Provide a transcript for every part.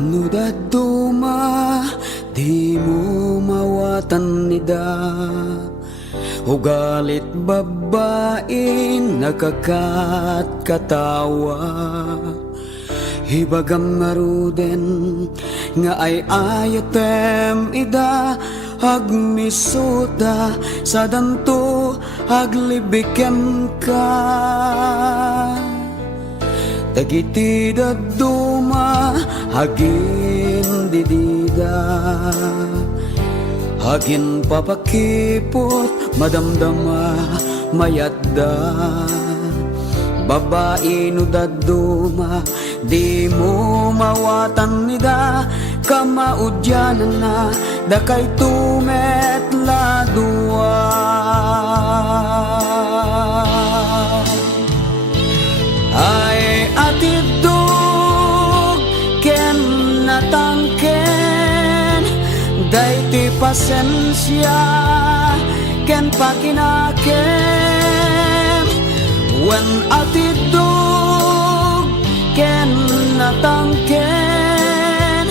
Nudaduma di mo mawatan nida, ugalit babain nakakat katawa. Hibagam ngaruden nga ay ayatem ida, agmisuda sa danto aglibikem ka. Dagiti daduma hagin didida, hagin papakipot madamdama mayadda. Babae no daduma di mo mawatan nida, kamaudyanan na dakay tumet ladua. Ay atidog ken natangken, dayti pasensya ken pakinaken. When atidog ken natangken,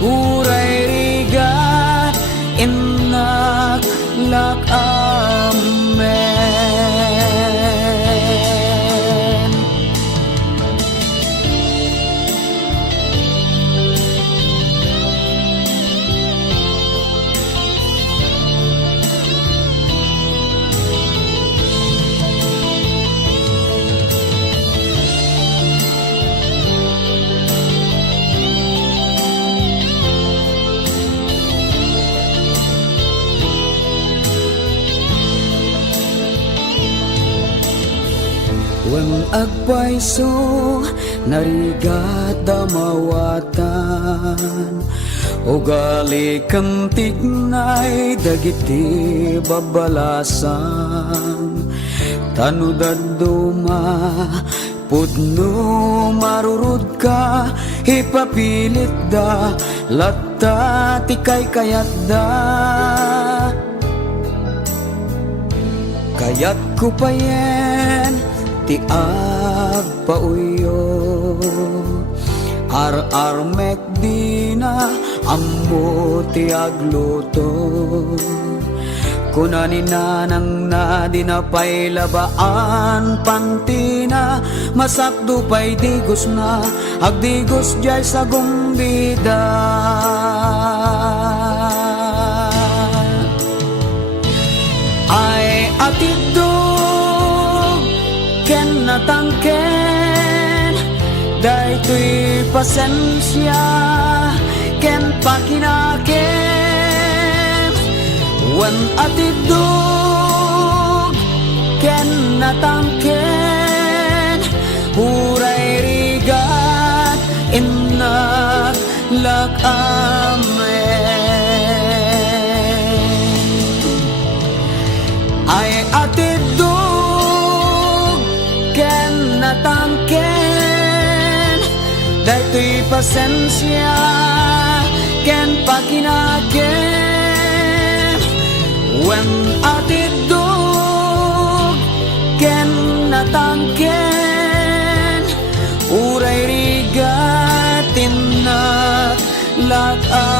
uray rigat inak lakamen. Wen agpaiso narigat damawatan, ugali kang tignay dagiti babalasan. Tanudaduma pudno marurud ka, ipapilit da latta tikay kayat da. Kayat ko payen ti agpauyo, ar-armek di na ammo ti agluto. Kunaninanang na dinapay labaan pantina, masakdo pa'y digos na agdigos jay sa gumbida. Ay atidog ken natangken, daytoy pasensya ken pakinaken. Wen atidog ken natangken, uray rigat inak lakamen. Ay atidog ken natangken, daytoy pasensya ken pakinaken. Wen atidog ken natangken, uray rigat inak lakamen.